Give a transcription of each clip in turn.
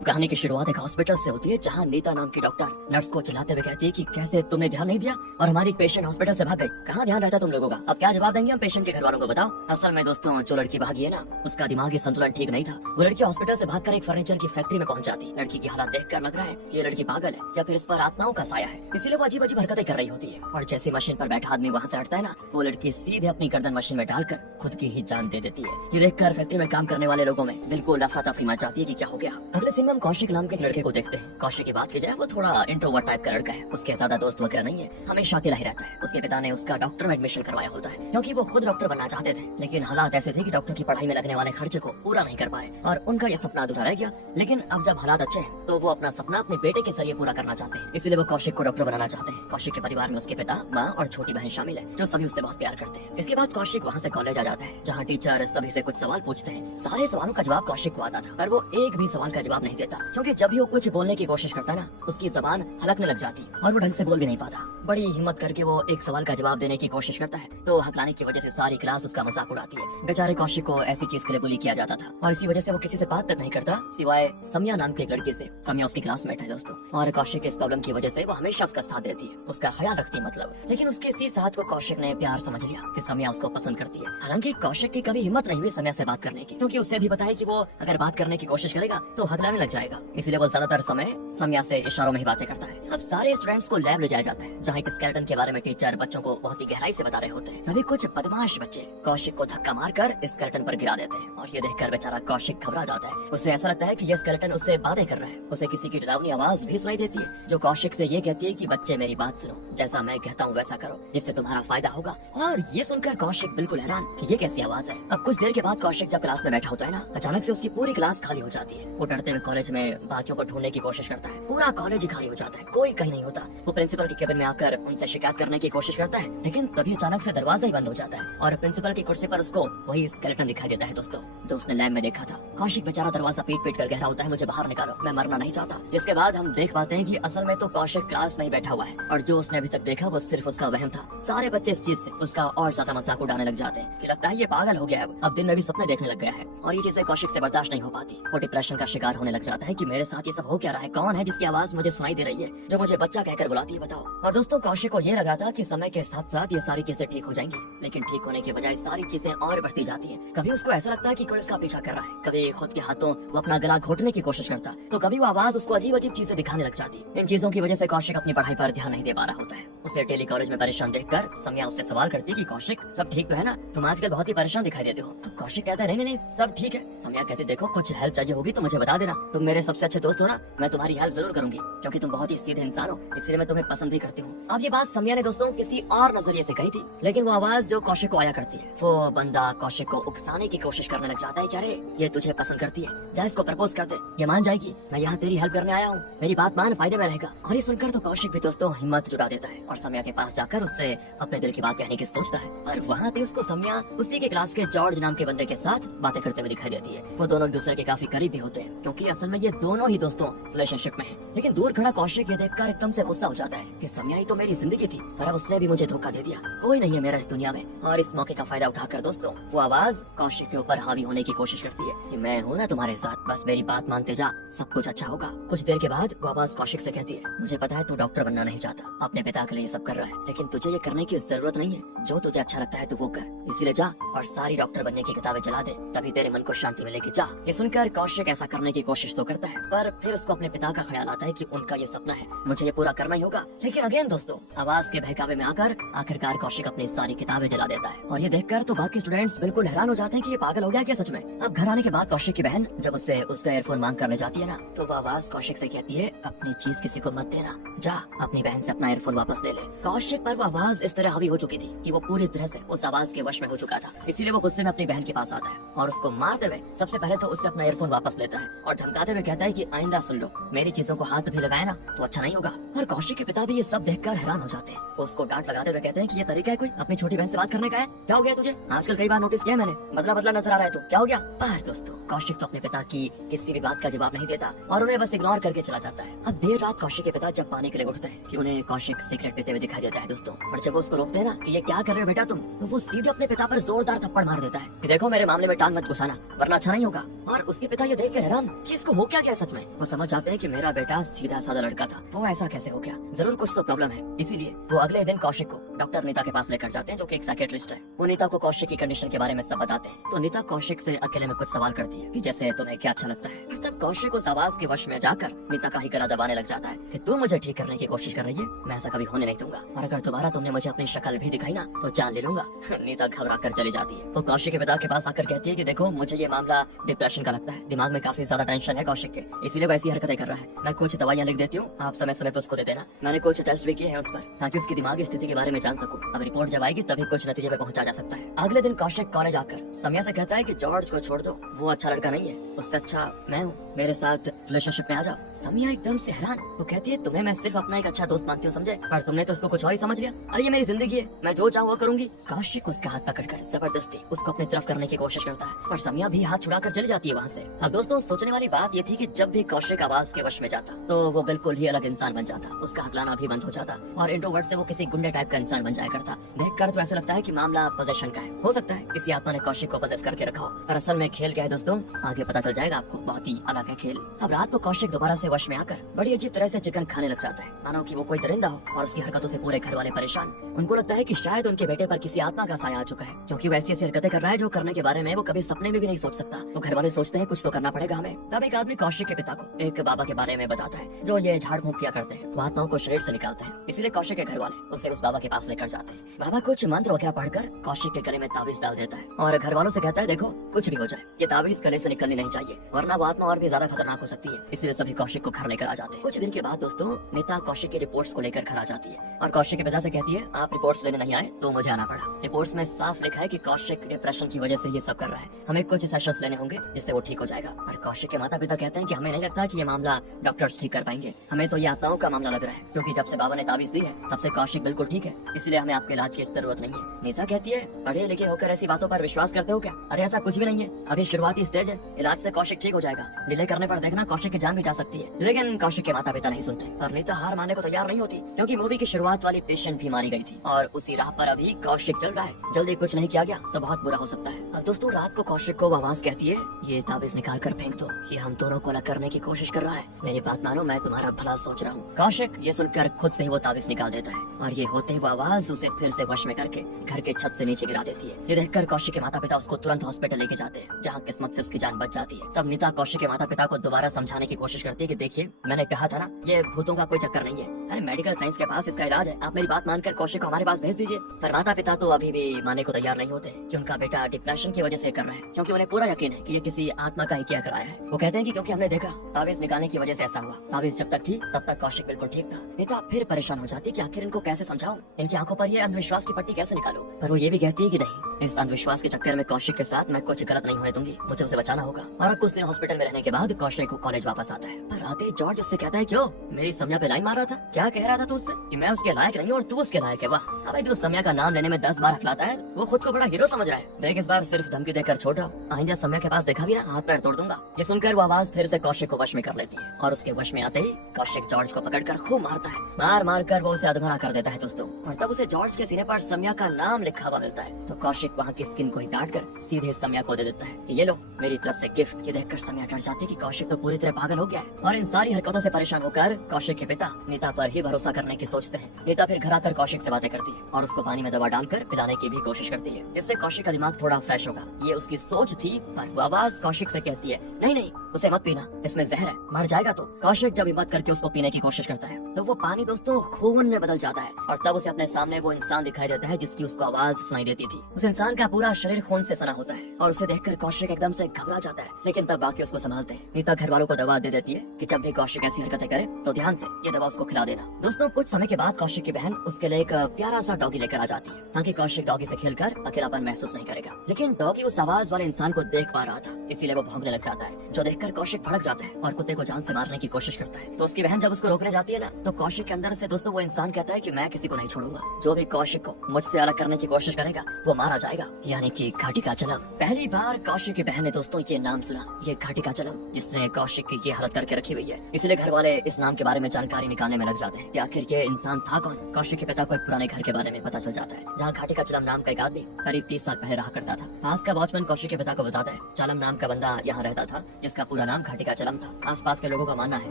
कहानी की शुरुआत एक हॉस्पिटल से होती है जहाँ नीता नाम की डॉक्टर नर्स को चिल्लाते हुए कहती है कि कैसे तुमने ध्यान नहीं दिया और हमारी पेशेंट हॉस्पिटल से भाग गई। कहाँ ध्यान रहता तुम लोगों का? अब क्या जवाब देंगे हम पेशेंट के घर वालों को? बताओ। असल में दोस्तों जो लड़की भागी है ना, उसका दिमागी संतुलन ठीक नहीं था। वो लड़की हॉस्पिटल से भागकर एक फर्नीचर की फैक्ट्री में पहुंच जाती। लड़की की हालत देखकर लग रहा है कि ये लड़की पागल है या फिर इस पर आत्माओं का साया है, इसीलिए वो अजीब अजीब हरकतें कर रही होती है। और जैसे मशीन पर बैठा आदमी वहाँ से हटता है ना, वो लड़की सीधे अपनी गर्दन मशीन में डालकर खुद की ही जान दे देती है। ये देखकर फैक्ट्री में काम करने वाले लोगों में बिल्कुल अफरा तफरी मच जाती है कि क्या हो गया। अगले सीन में हम कौशिक नाम के एक लड़के को देखते हैं। कौशिक की बात की जाए वो थोड़ा इंट्रोवर्ट टाइप का लड़का है। उसके ज्यादा दोस्त वगैरह नहीं है, हमेशा अकेला ही रहता है। उसके पिता ने उसका डॉक्टर में एडमिशन करवाया होता है क्योंकि वो खुद डॉक्टर बनना चाहते थे, लेकिन हालात ऐसे थे कि डॉक्टर की पढ़ाई में लगने वाले खर्चे को पूरा नहीं कर पाए और उनका ये सपना अधूरा रह गया। लेकिन अब जब हालात अच्छे हैं तो वो अपना सपना अपने बेटे के जरिए पूरा करना चाहते हैं, इसलिए वो कौशिक को डॉक्टर बनाना चाहते हैं। कौशिक के परिवार में उसके पिता, माँ और छोटी बहन शामिल है जो सभी उससे बहुत प्यार करते हैं। इसके बाद कौशिक वहाँ से कॉलेज आ जाता है जहाँ टीचर सभी से कुछ सवाल पूछते हैं। सारे सवालों का जवाब कौशिक को आता था पर वो एक भी सवाल का जवाब नहीं देता, क्योंकि जब भी वो कुछ बोलने की कोशिश करता ना, उसकी जबान हलकने लग जाती और वो ढंग से बोल भी नहीं पाता। बड़ी हिम्मत करके वो एक सवाल का जवाब देने की कोशिश करता है तो हकलाने की वजह से सारी क्लास उसका मजाक उड़ाती है। बेचारे कौशिक को ऐसी चीज के लिए बुली किया जाता था और इसी वजह से वो किसी से बात तक नहीं करता सिवाय समिया नाम की एक लड़की से। समिया उसकी क्लासमेट है दोस्तों, और कौशिक के इस प्रॉब्लम की वजह से वो हमेशा उसका साथ देती है, उसका ख्याल रखती है मतलब। लेकिन उसके इसी साथ को कौशिक ने प्यार समझ लिया कि समिया उसको पसंद करती है। हालांकि कौशिक की कभी हिम्मत नहीं हुई समिया से बात करने की, क्योंकि उससे भी पता है कि वो अगर बात करने की कोशिश करेगा तो हकलाने लग जाएगा, इसलिए वो ज्यादातर समय समिया से इशारों में ही बातें करता है। अब सारे स्टूडेंट्स को लैब ले जाया जाता है जहाँ एक स्केलेटन के बारे में टीचर बच्चों को बहुत ही गहराई से बता रहे होते हैं। तभी कुछ बदमाश बच्चे कौशिक को धक्का मारकर स्केलेटन पर गिरा देते हैं और ये देखकर बेचारा कौशिक घबरा जाता है। उसे ऐसा लगता है कि ये स्केलेटन उससे बातें कर रहा है। उसे किसी की डरावनी आवाज भी सुनाई देती है जो कौशिक से ये कहती है कि बच्चे मेरी बात सुनो, जैसा मैं कहता हूँ वैसा करो, जिससे तुम्हारा फायदा होगा। और ये सुनकर कौशिक बिल्कुल हैरान कि ये कैसी आवाज है। अब कुछ देर के बाद कौशिक जब क्लास में बैठा होता है ना, अचानक से उसकी पूरी क्लास खाली हो जाती है। वो डरते हुए कॉलेज में बाकियों को ढूंढने की कोशिश करता है, पूरा कॉलेज ही खाली हो जाता है, कोई कहीं नहीं होता। वो प्रिंसिपल के केबिन में आकर उनसे शिकायत करने की कोशिश करता है, लेकिन तभी अचानक से दरवाजा ही बंद हो जाता है और प्रिंसिपल की कुर्सी पर उसको वही स्केलेटन दिखाई देता है दोस्तों, जो उसने लैब में देखा था। कौशिक बेचारा दरवाजा पीट पीट कर कह रहा होता है मुझे बाहर निकालो, मैं मरना नहीं चाहता। जिसके बाद हम देख पाते हैं कि असल में तो कौशिक क्लास में ही बैठा हुआ है और जो उसने अभी तक देखा वो सिर्फ उसका वहम था। सारे बच्चे इस चीज से उसका और ज्यादा मजाक उड़ाने लग जाते हैं कि लगता है ये पागल हो गया है, अब दिन में भी सपने देखने लग गया है। और ये चीजें कौशिक से बर्दाश्त नहीं हो पाती। वो डिप्रेशन का शिकार होने लग जाता है कि मेरे साथ ये सब हो क्या रहा है, कौन है जिसकी आवाज मुझे सुनाई दे रही है, जो मुझे बच्चा कहकर बुलाती है, बताओ। और दोस्तों कौशिक को ये लगा था कि समय के साथ साथ ये सारी चीजें ठीक हो जाएंगी, लेकिन ठीक होने के बजाय सारी चीजें और बढ़ती जाती हैं। कभी उसको ऐसा लगता है कि कोई उसका पीछा कर रहा है, कभी खुद के हाथों वो अपना गला घोटने की कोशिश करता, तो कभी वो आवाज उसको अजीब अजीब चीजें दिखाने लग जाती। इन चीजों की वजह से कौशिक अपनी पढ़ाई पर ध्यान नहीं दे पा रहा होता है। उसे डेली कॉलेज में परेशान देखकर समिया उससे सवाल करती कि कौशिक सब ठीक तो है ना, तुम आजकल बहुत ही परेशान दिखाई देते हो। तो कौशिक कहता है नहीं नहीं सब ठीक है। समिया कहती देखो कुछ हेल्प चाहिए होगी तो मुझे बता देना, तुम मेरे सबसे अच्छे दोस्त हो ना, मैं तुम्हारी हेल्प जरूर करूंगी क्योंकि तुम बहुत ही सीधे इंसान हो, इसलिए मैं तुम्हें पसंद भी करती हूँ। अब ये बात समिया ने दोस्तों किसी और नजरिए से कही थी, लेकिन वो आवाज जो कौशिक को आया करती है, वो बंदा कौशिक को उकसाने की कोशिश करने लग जाता है कि अरे ये तुझे पसंद करती है, जा इसको प्रपोज कर दे, ये मान जाएगी, मैं यहाँ तेरी हेल्प करने आया हूँ, मेरी बात मान, फायदे में रहेगा। और ये सुनकर तो कौशिक भी दोस्तों हिम्मत जुटा देता है और समिया के पास जाकर उससे अपने दिल की बात कहने की सोचता है। और वहाँ पे उसको समिया उसी के क्लास के जॉर्ज नाम के बंदे के साथ बातें करते हुए दिखाई देती है। वो दोनों एक दूसरे के काफी करीब भी होते हैं क्योंकि असल में ये दोनों ही दोस्तों रिलेशनशिप में हैं। लेकिन दूर खड़ा कौशिक ये देखकर एकदम से गुस्सा हो जाता है कि समिया ही तो मेरी जिंदगी थी और अब उसने भी मुझे धोखा दे दिया, कोई नहीं है मेरा इस दुनिया में। और इस मौके का फायदा उठाकर दोस्तों वो आवाज कौशिक के ऊपर हावी होने की कोशिश करती है कि मैं हूँ ना तुम्हारे साथ, बस मेरी बात मानते जा, सब कुछ अच्छा होगा। कुछ देर के बाद वो आवाज कौशिक से कहती है मुझे पता है तू डॉक्टर बनना नहीं चाहता, अपने पिता के लिए सब कर रहा है, लेकिन तुझे ये करने की जरूरत नहीं है, जो तुझे अच्छा लगता है तू वो कर, इसीलिए जा और सारी डॉक्टर बनने की किताबें चला दे, तभी तेरे मन को शांति मिलेगी, जा। ये सुनकर कौशिक ऐसा करने की कोशिश तो करता है पर फिर उसको अपने पिता का ख्याल आता है कि उनका ये सपना है, मुझे ये पूरा करना ही होगा। लेकिन अगेन दोस्तों आवाज के बहकावे में आकर आखिरकार कौशिक अपनी सारी किताबें जला देता है और ये देखकर तो बाकी स्टूडेंट्स बिल्कुल हैरान हो जाते हैं कि ये पागल हो गया क्या सच में। अब घर आने के बाद कौशिक की बहन जब उससे उसका एयरफोन मांग करने जाती है ना, तो वो आवाज कौशिक से कहती है अपनी चीज किसी को मत देना, जा अपनी बहन से अपना एयरफोन वापस ले ले। कौशिक पर वो आवाज इस तरह हावी हो चुकी थी कि वो पूरी तरह से उस आवाज के वश में हो चुका था, इसीलिए वो गुस्से में अपनी बहन के पास आता है और उसको मारते हुए सबसे पहले तो उससे अपना एयरफोन वापस लेता है और धमकाते हुए कहता है कि आइंदा सुन लो, मेरी चीजों को हाथ भी लगाए ना तो अच्छा नहीं होगा। और कौशिक के पिता भी ये सब देखकर हैरान हो जाते हैं, वो उसको डांट लगाते हुए कहते हैं कि ये तरीका है कोई अपनी छोटी बहन से बात करने का है, क्या हो गया तुझे, आजकल कई बार नोटिस किया मैंने, बदला बदला नजर आ रहा है तो क्या हो गया। पर दोस्तों कौशिक तो अपने पिता की किसी भी बात का जवाब नहीं देता और उन्हें बस इग्नोर करके चला जाता है। अब देर रात कौशिक के पिता जब पानी के लिए उठते हैं कि उन्हें कौशिक सिगरेट पीते हुए दिखाई देता है दोस्तों, और जब उसको रोकते हैं ना कि ये क्या कर रहे हो बेटा तुम, तो वो सीधे अपने पिता पर जोरदार थप्पड़ मार देता है कि देखो मेरे मामले में टांग मत घुसाना वरना अच्छा नहीं होगा। और उसके पिता ये देख कर हैरान कि इसको को हो क्या गया सच में? वो समझ जाते हैं कि मेरा बेटा सीधा साधा लड़का था, वो ऐसा कैसे हो गया? जरूर कुछ तो प्रॉब्लम है। इसीलिए वो अगले दिन कौशिक को डॉक्टर नीता के पास लेकर जाते हैं, जो कि एक साइकियाट्रिस्ट है। वो नीता को कौशिक की कंडीशन के बारे में सब बताते हैं। तो नीता कौशिक से अकेले में कुछ सवाल करती है कि जैसे तुम्हें क्या अच्छा लगता है। और तब कौशिक उस आवाज के वश में जाकर नीता का ही गला दबाने लग जाता है कि तू मुझे ठीक करने की कोशिश कर रही है, मैं ऐसा कभी होने नहीं दूंगा, और अगर दोबारा तुमने मुझे अपनी शक्ल भी दिखाई ना तो जान ले लूंगा। नीता घबरा कर चली जाती है। वो कौशिक के पिता के पास आकर कहती है कि देखो मुझे ये मामला डिप्रेशन का लगता है, दिमाग में काफी ज्यादा टेंशन है कौशिक के, इसीलिए वैसी हरकतें कर रहा है। मैं कुछ दवाइयां लिख देती हूँ, आप समय समय पर उसको दे देना। मैंने कुछ टेस्ट भी किए हैं उस पर, ताकि उसकी दिमागी स्थिति के बारे में जान सकूं। अब रिपोर्ट जब आएगी तभी कुछ नतीजे पे पहुंचा जा सकता है। अगले दिन कौशिक कॉलेज आकर समिया से कहता है कि जॉर्ज को छोड़ दो, वो अच्छा लड़का नहीं है, उससे अच्छा मैं हूँ, मेरे साथ रिलेशनशिप में आ जाओ। समिया एकदम से हैरान, वो कहती है तुम्हें मैं सिर्फ अपना एक अच्छा दोस्त मानती हूँ समझे, पर तुमने तो उसको कुछ और ही समझ लिया। अरे ये मेरी जिंदगी है, मैं जो चाहूँ वो करूंगी। कौशिक उसका हाथ पकड़कर जबरदस्ती उसको अपनी तरफ करने की कोशिश करता है, पर समिया भी हाथ छुड़ाकर चली जाती है वहाँ से। अब दोस्तों सोचने वाली बात ये थी कि जब भी कौशिक आवाज के वश में जाता तो वो बिल्कुल ही अलग इंसान बन जाता, उसका हकलाना भी बंद हो जाता और इंट्रोवर्ट से वो किसी गुंडे टाइप का इंसान बन जाया करता। देखकर तो ऐसा लगता है कि मामला पोजेशन का है, हो सकता है किसी आत्मा ने कौशिक को पोजेस करके रखा हो, पर असल में खेल क्या है दोस्तों आगे पता चल जाएगा आपको, बहुत ही अलग है खेल। अब रात को कौशिक दोबारा से वश में आकर बड़ी अजीब तरह से चिकन खाने लग जाता है, मानो कि वो कोई दरिंदा हो, और उसकी हरकतों से पूरे घर वाले परेशान। उनको लगता है कि शायद उनके बेटे पर किसी आत्मा का साया आ चुका है, क्योंकि वो ऐसी हरकतें कर रहा है जो करने के बारे में वो कभी सपने में भी नहीं सोच सकता। तो घर वाले सोचते हैं कुछ तो करना पड़ेगा हमें। तब एक आदमी कौशिक के पिता को एक बाबा के बारे में बताता है जो ये झाड़ फूंक किया करते हैं, वो आत्माओं को शरीर से निकालते हैं। इसीलिए कौशिक के घर वाले उसे उस बाबा के पास लेकर जाते हैं। बाबा कुछ मंत्र वगैरह पढ़कर कौशिक के गले में ताबीज डाल देता है और घर वालों से कहता है देखो कुछ भी हो जाए ये ताबीज गले से निकलनी नहीं चाहिए, वरना वो आत्मा और भी ज्यादा खतरनाक हो सकती है। इसलिए सभी कौशिक को घर लेकर आ जाते हैं। कुछ दिन के बाद दोस्तों नीता कौशिक की रिपोर्ट्स को लेकर घर आ जाती है और कौशिक के पिता से कहती है आप रिपोर्ट्स लेने नहीं आए तो मुझे आना पड़ा। रिपोर्ट्स में साफ लिखा है कि कौशिक डिप्रेशन की वजह से ये सब कर रहा है, हमें कुछ सेशंस लेने होंगे जिससे वो ठीक हो जाएगा। और कौशिक के माता पिता कहते हैं कि हमें नहीं लगता कि ये मामला डॉक्टर्स ठीक कर पाएंगे, हमें तो ये आत्माओं का मामला लग रहा है, क्योंकि जब से बाबा ने ताबीज दी है तब से कौशिक बिल्कुल ठीक है, इसलिए हमें आपके इलाज की जरूरत नहीं है। नीता कहती है पढ़े लिखे होकर ऐसी बातों पर विश्वास करते हो क्या? अरे ऐसा कुछ भी नहीं है, अभी शुरुआती स्टेज है, इलाज से कौशिक ठीक हो जाएगा, डिले करने पर देखना कौशिक की जान भी जा सकती है। लेकिन कौशिक के माता पिता नहीं सुनते और नीता हार मानने को तैयार नहीं होती, क्योंकि मूवी की शुरुआत वाली पेशेंट भी मारी गई थी और उसी राह पर अभी कौशिक चल रहा है। जल्दी कुछ नहीं किया गया तो बहुत बुरा हो सकता है। अब दोस्तों रात को कौशिक को आवाज कहती है ये ताबीज निकाल कर फेंक दो, ये हम दोनों को अलग करने की कोशिश कर रहा है, मेरी बात मानो, मैं तुम्हारा भला सोच रहा हूँ। कौशिक ये सुनकर खुद से ही वो ताबीज निकाल देता है और ये होते ही वो आवाज उसे फिर से वश में करके घर के छत से नीचे गिरा देती है। ये देखकर कौशिक के माता पिता उसको तुरंत हॉस्पिटल लेके जाते हैं, जहाँ किस्मत से उसकी जान बच जाती है। तब नीता कौशिक के माता पिता को दोबारा समझाने की कोशिश करती है कि देखिए मैंने कहा था ना ये भूतों का कोई चक्कर नहीं है, अरे मेडिकल साइंस के पास इसका इलाज है, आप मेरी बात मानकर कौशिक को हमारे पास भेज दीजिए। पर माता पिता तो अभी भी मानने को तैयार नहीं होते कि उनका बेटा डिप्रेशन की वजह से कर रहा है, क्योंकि उन्हें पूरा यकीन है कि ये किसी आत्मा का ही किया कराया है। वो कहते हैं कि क्योंकि हमने देखा ताबीज निकालने की वजह से ऐसा हुआ, ताबीज जब तक थी तब तक कौशिक बिल्कुल ठीक था। नीता फिर परेशान हो जाती कि आखिर इनको कैसे समझाऊं, इनकी आंखों पर ये अंधविश्वास की पट्टी कैसे निकालूं। पर वो ये भी कहती है कि नहीं, इस अंधविश्वास के चक्कर में कौशिक के साथ मैं कुछ गलत नहीं होने दूंगी, मुझे उसे बचाना होगा। और अब कुछ दिन हॉस्पिटल में रहने के बाद कौशिक को कॉलेज वापस आता है। पर आते ही जॉर्ज उससे कहता है क्यों मेरी समिया पे लाइन मार रहा था, क्या कह रहा था तू उससे कि मैं उसके लायक नहीं हूँ और तू उसके लायक है। वाह, अबे तू समिया का नाम लेने में 10 बार हकलाता है, वो खुद को बड़ा हीरो समझ रहा है। देख इस बार सिर्फ धमकी देकर छोड़ रहा हूँ, आइंदा समिया के पास देखा भी ना हाथ पैर तोड़ दूंगा। ये सुनकर वो आवाज फिर से कौशिक को वश में कर लेती है और उसके वश में आते ही कौशिक जॉर्ज को पकड़कर खूब मारता है, मार मार कर वो उसे अधमरा कर देता है दोस्तों। और तब उसे जॉर्ज के सीने पर समिया का नाम लिखा हुआ मिलता है, तो कौशिक वहाँ की स्किन को ही काट कर सीधे समिया को दे देता है कि ये लो मेरी तरफ से गिफ्ट। ये देखकर समिया डर जाती है कि कौशिक तो पूरी तरह पागल हो गया है और इन सारी हरकतों से परेशान होकर कौशिक के पिता नीता पर ही भरोसा करने की सोचते हैं। नीता फिर घर आकर कौशिक से बातें करती है और उसको पानी में दवा डालकर पिलाने की भी कोशिश करती है, इससे कौशिक का दिमाग थोड़ा फ्रेश होगा। ये उसकी सोच थी, पर वो आवाज कौशिक से कहती है नहीं नहीं उसे मत पीना, इसमें जहर है, मर जाएगा। तो कौशिक जब हिम्मत करके उसको पीने की कोशिश करता है तो वो पानी दोस्तों खून में बदल जाता है और तब उसे अपने सामने वो इंसान दिखाई देता है जिसकी उसको आवाज सुनाई देती थी। उस इंसान का पूरा शरीर खून से सना होता है और उसे देखकर कौशिक एकदम से घबरा जाता है, लेकिन तब बाकी उसको संभालते हैं। नीता घर वालों को दवा दे देती है कि जब भी कौशिक ऐसी हरकतें करे तो ध्यान से ये दवा उसको खिला देना। दोस्तों कुछ समय के बाद कौशिक की बहन उसके लिए एक प्यारा सा डॉगी लेकर आ जाती है, ताकि कौशिक डॉगी से खेलकर अकेलापन महसूस नहीं करेगा। लेकिन डॉगी उस आवाज वाले इंसान को देख पा रहा था, इसीलिए वो भौंकने लग जाता है, जो देखकर कौशिक भड़क जाता है और कुत्ते को जान से मारने की कोशिश करता है। तो उसकी बहन जब उसको रोकने जाती है ना, तो कौशिक के अंदर से दोस्तों वो इंसान कहता है कि मैं किसी को नहीं छोड़ूंगा, जो भी कौशिक को मुझसे अलग करने की कोशिश करेगा वो मारा जाएगा, यानी कि घाटिकाचलम। पहली बार कौशिक की बहन ने दोस्तों ये नाम सुना, ये घाटिकाचलम, जिसने कौशिक की ये हालत करके रखी हुई है। इसलिए घर वाले इस नाम के बारे में जानकारी निकालने में लग जाते हैं कि आखिर ये इंसान था कौन। कौशिक के पिता को एक पुराने घर के बारे में पता चल जाता है, जहाँ घाटिकाचलम नाम का एक आदमी करीब 30 साल पहले रहा करता था। पास का वॉचमैन कौशिक के पिता को बताता है चालम नाम का बंदा यहाँ रहता था, जिसका पूरा नाम घाटिका चलम था। आसपास के लोगों का मानना है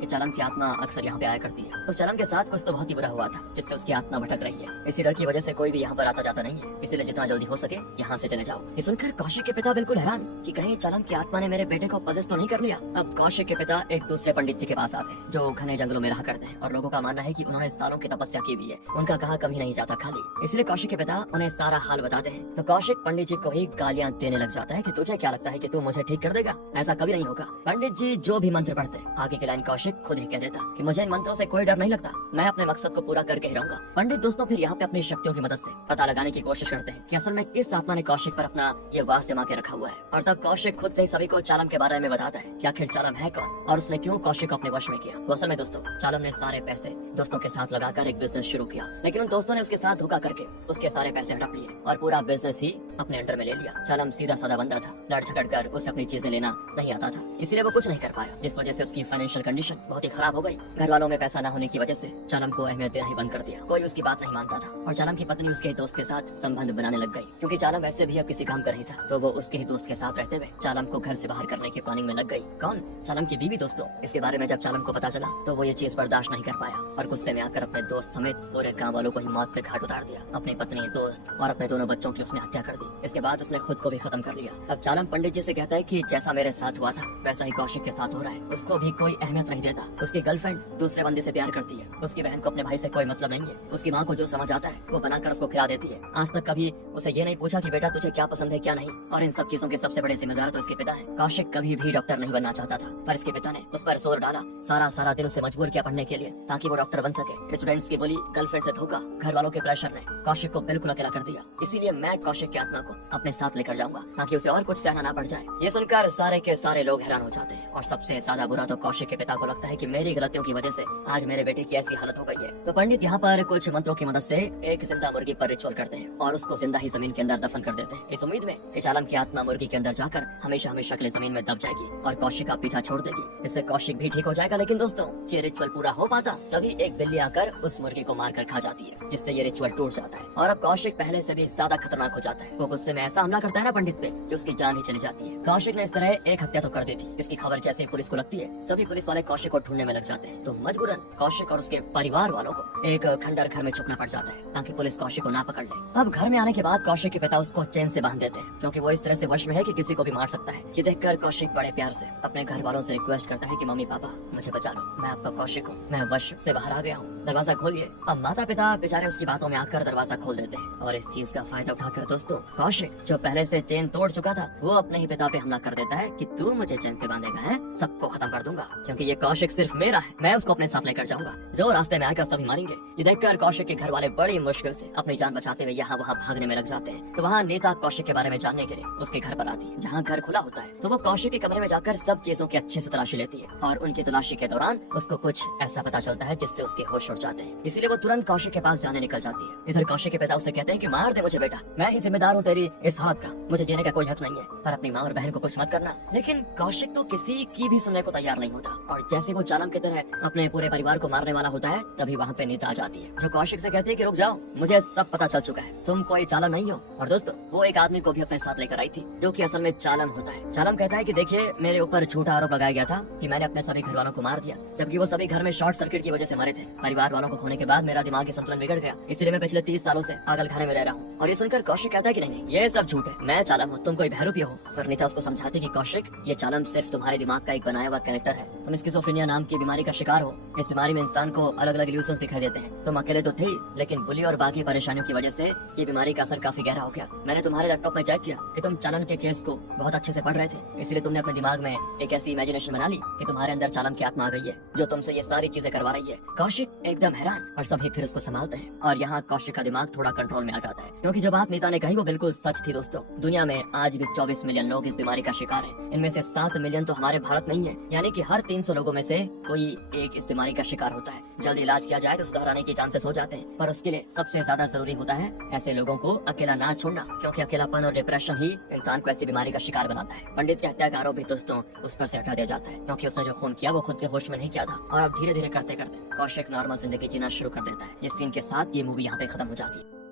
कि चलम की आत्मा अक्सर यहाँ पे आया करती है। उस चलम के साथ कुछ तो बहुत ही बुरा हुआ था जिससे उसकी आत्मा भटक रही है। इसी डर की वजह से कोई भी यहाँ पर आता जाता नहीं है, इसीलिए जितना जल्दी हो सके यहाँ से चले जाओ। ये सुनकर कौशिक के पिता बिल्कुल हैरान कि कहीं चलम की आत्मा ने मेरे बेटे को पजेस तो नहीं कर लिया। अब कौशिक के पिता एक दूसरे पंडित जी के पास आते हैं जो घने जंगलों में रहा करते हैं और लोगों का मानना है कि उन्होंने सालों की तपस्या की हुई है, उनका कहा कभी नहीं जाता खाली। इसलिए कौशिक के पिता उन्हें सारा हाल बताते हैं तो कौशिक पंडित जी को ही गालियां देने लग जाता है कि तुझे क्या लगता है कि तू मुझे ठीक कर देगा, ऐसा कभी नहीं होगा। पंडित जी जो भी मंत्र पढ़ते आगे की लाइन कौशिक खुद ही कह देता कि मुझे इन मंत्रों से कोई डर नहीं लगता, मैं अपने मकसद को पूरा करके ही रहूंगा। पंडित दोस्तों फिर यहाँ पे अपनी शक्तियों की मदद से पता लगाने की कोशिश करते हैं कि असल में किस आत्मा ने कौशिक पर अपना ये वास जमा के रखा हुआ है। और तब कौशिक खुद से सभी को चालम के बारे में बताता है कि आखिर चालम है कौन और उसने क्यों कौशिक को अपने वश में किया। तो असल में दोस्तों चालम ने सारे पैसे दोस्तों के साथ लगाकर एक बिजनेस शुरू किया, लेकिन उन दोस्तों ने उसके साथ धोखा करके उसके सारे पैसे हड़प लिए और पूरा बिजनेस ही अपने अंडर में ले लिया। चालम सीधा साधा बंदा था, लड़ झगड़ कर उसे अपनी चीजें लेना नहीं आता था, इसलिए वो कुछ नहीं कर पाया, जिस वजह से उसकी फाइनेंशियल कंडीशन बहुत ही खराब हो गई। घर वालों में पैसा न होने की वजह से चालम को अहमियत देना ही बंद कर दिया, कोई उसकी बात नहीं मानता था और चालम की पत्नी उसके दोस्त के साथ संबंध बनाने लग गई। क्योंकि चालम वैसे भी अब किसी काम का नहीं था तो वो उसके ही दोस्त के साथ रहते हुए चालम को घर से बाहर करने की प्लानिंग में लग गई। कौन? चालम की बीवी दोस्तों। इसके बारे में जब चालम को पता चला तो वो ये चीज बर्दाश्त नहीं कर पाया और गुस्से में आकर अपने दोस्त समेत पूरे गाँव वालों को ही मौत के घाट उतार दिया। अपनी पत्नी, दोस्त और अपने दोनों बच्चों की उसने हत्या कर दी। इसके बाद उसने खुद को भी खत्म कर लिया। अब चालम पंडित जी से कहता है कि जैसा मेरे साथ हुआ था वैसा ही कौशिक के साथ हो रहा है। उसको भी कोई अहमियत नहीं देता, उसकी गर्लफ्रेंड दूसरे बंदे से प्यार करती है, उसकी बहन को अपने भाई से कोई मतलब नहीं है, उसकी माँ को जो समझ आता है वो बनाकर उसको खिला देती है। आज तक कभी उसे ये नहीं पूछा कि बेटा तुझे क्या पसंद है क्या नहीं। और इन सब चीजों के सबसे बड़े जिम्मेदार तो इसके पिता है। कौशिक कभी भी डॉक्टर नहीं बनना चाहता था पर इसके पिता ने उस पर जोर डाला, सारा दिन उसे मजबूर किया पढ़ने के लिए ताकि वो डॉक्टर बन सके। स्टूडेंट्स की बोली, गर्लफ्रेंड से धोखा, घर वालों के प्रेशर ने कौशिक को बिल्कुल अकेला कर दिया। इसीलिए मैं कौशिक की आत्मा को अपने साथ लेकर जाऊंगा ताकि उसे और कुछ सहना ना पड़ जाए। ये सुनकर सारे के सारे लोग हैरान हो जाते हैं और सबसे ज्यादा बुरा तो कौशिक के पिता को लगता है कि मेरी गलतियों की वजह से आज मेरे बेटे की ऐसी हालत हो गई है। तो पंडित यहाँ पर कुछ मंत्रों की मदद से एक जिंदा मुर्गी पर रिचुअल करते हैं और उसको जिंदा ही जमीन के अंदर दफन कर देते हैं, इस उम्मीद में कि चालम की आत्मा मुर्गी के अंदर जाकर हमेशा हमेशा के लिए जमीन में दब जाएगी और कौशिक का पीछा छोड़ देगी। इससे कौशिक भी ठीक हो जाएगा। लेकिन दोस्तों ये रिचुअल पूरा हो पाता तभी एक बिल्ली आकर उस मुर्गी को मारकर खा जाती है, जिससे ये रिचुअल टूट जाता है और अब कौशिक पहले से भी ज्यादा खतरनाक हो जाता है। वो गुस्से में ऐसा हमला करता है ना पंडित पे कि उसकी जान ही चली जाती है। कौशिक ने इस तरह एक हत्या तो कर दी थी, इसकी खबर जैसे ही पुलिस को लगती है सभी पुलिस वाले कौशिक को ढूंढने में लग जाते हैं। तो मजबूरन कौशिक और उसके परिवार वालों को एक खंडर घर में छुपना पड़ जाता है ताकि पुलिस कौशिक को ना पकड़ ले। अब घर में आने के बाद कौशिक के पिता उसको चैन से बांध देते हैं क्योंकि वो इस तरह से वश में है कि किसी को भी मार सकता है। ये देखकर कौशिक बड़े प्यार से अपने घर वालों से रिक्वेस्ट करता है कि मम्मी पापा मुझे बचा लो, मैं आपका कौशिक हूँ, मैं वश से बाहर आ गया हूँ, दरवाजा खोलिए। अब माता पिता बेचारे उसकी बातों में आकर दरवाजा खोल देते हैं और इस चीज का फायदा उठाकर दोस्तों कौशिक जो पहले से चेन तोड़ चुका था वो अपने ही पिता पे हमला कर देता है कि तू मुझे चैन से बांधेगा है, सबको खत्म कर दूंगा क्योंकि ये कौशिक सिर्फ मेरा है, मैं उसको अपने साथ लेकर जाऊंगा, जो रास्ते में आएगा सभी मारेंगे। ये देखकर कौशिक के घर वाले बड़ी मुश्किल से अपनी जान बचाते हुए यहाँ वहाँ भागने में लग जाते हैं। तो वहाँ नेता कौशिक के बारे में जानने के लिए उसके घर पर आती है। जहाँ घर खुला होता है तो वो कौशिक के कमरे में जाकर सब चीजों की अच्छे से तलाशी लेती है और उनकी तलाशी के दौरान उसको कुछ ऐसा पता चलता है जिससे उसके होश उड़ जाते हैं। इसीलिए वो तुरंत कौशिक के पास जाने निकल जाती है। इधर कौशिक के पिता उसे कहते हैं कि मार दे मुझे बेटा, मैं ही जिम्मेदार हूँ तेरी इस हालत का, मुझे जीने का कोई हक नहीं है, पर अपनी माँ और बहन को कुछ मत करना। लेकिन कौशिक तो किसी की भी सुनने को तैयार नहीं होता और जैसे वो चालम की तरह अपने पूरे परिवार को मारने वाला होता है तभी वहाँ पे नीता आ जाती है जो कौशिक से कहती है कि रुक जाओ, मुझे सब पता चल चुका है, तुम कोई चालम नहीं हो। और दोस्तों वो एक आदमी को भी अपने साथ लेकर आई थी जो कि असल में चालम होता है। चालम कहता है कि देखिए मेरे ऊपर झूठा आरोप लगाया गया था कि मैंने अपने सभी घर वालों को मार दिया, जबकि वो सभी घर में शॉर्ट सर्किट की वजह से मरे थे। परिवार वालों को खोने के बाद मेरा दिमागी संतुलन बिगड़ गया, इसलिए मैं पिछले 30 सालों से पागल खाने में रह रहा हूँ। और ये सुनकर कौशिक कहता है कि नहीं ये सब झूठ है, मैं चालम हूँ, तुम कोई बहरूपी हो। पर नीता उसको समझाती कि कौशिक ये चालम सिर्फ तुम्हारे दिमाग का एक बनाया हुआ कैरेक्टर है, तुम स्किज़ोफ्रेनिया नाम की बीमारी का शिकार हो। इस बीमारी में इंसान को अलग अलग इल्यूजन्स दिखाई देते हैं। तुम अकेले तो थे लेकिन बुली और बाकी परेशानियों की वजह से ये बीमारी का असर काफी गहरा हो गया। मैंने तुम्हारे लैपटॉप में चेक किया कि तुम चालन के केस को बहुत अच्छे से पढ़ रहे थे, इसलिए तुमने अपने दिमाग में एक ऐसी इमेजिनेशन बना ली कि तुम्हारे अंदर चालन की आत्मा आ गई है जो तुमसे ये सारी चीजें करवा रही है। कौशिक एकदम हैरान और सभी फिर उसको संभालते हैं और यहाँ कौशिक का दिमाग थोड़ा कंट्रोल में आ जाता है क्योंकि जो बात नीता ने कही वो बिल्कुल सच थी। दोस्तों दुनिया में आज भी 24 मिलियन लोग इस बीमारी का शिकार हैं। इनमें से 7 मिलियन तो हमारे भारत में ही है, यानी कि हर 300 लोगों में से कोई एक इस बीमारी का शिकार होता है। जल्द इलाज किया जाए तो सुधार आने के चांसेस हो जाते हैं, पर उसके लिए सबसे ज्यादा जरूरी होता है ऐसे लोगों को अकेला ना छोड़ना, क्योंकि अकेलापन और डिप्रेशन ही इंसान को ऐसी बीमारी का शिकार बनाता है। पंडित की हत्या का आरोप भी दोस्तों उस पर से हटा दिया जाता है क्योंकि उसने जो खून किया वो खुद के होश में नहीं किया था और अब धीरे धीरे करते करते कौशिक नॉर्मल जिंदगी जीना शुरू कर देता है। इस सीन के साथ ये मूवी यहाँ पे खत्म हो जाती है।